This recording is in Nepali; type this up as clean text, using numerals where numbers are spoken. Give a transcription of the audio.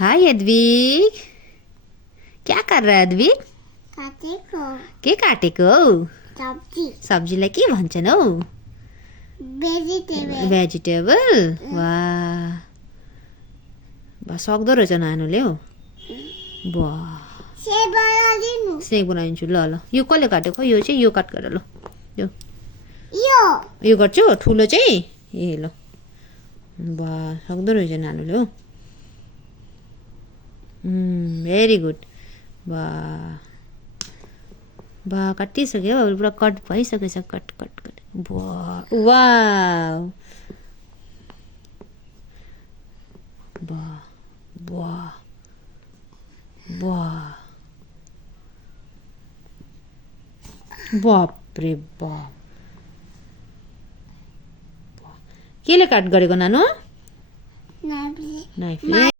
हाय अद्विक, क्या कर रहा है अद्विक? काटेको के काटेको? सब्जी सब्जीलाई के भन्छन् हौ? Vegetable vegetable. वाह, बा सक्दो रहेछ नानुले हौ। वाह, से बनाइदिनु स्नेक बनाइदिन्छु। ल ल, यो कसले काटेको? यो चाहिँ यो कट गर। ल यो यो गर्छु ठुलो चाहिँ। ए ल, वाह सक्दो रहेछ नानुले हौ। Very good. वाह वाह, काटिसक्यो अब पुरा कट भइसकेछ। Cut cut cut. वाह वाह वाह वाह वाह, बाप रे बाप। केले काट गरेको नानु? नाइफले नाइफले।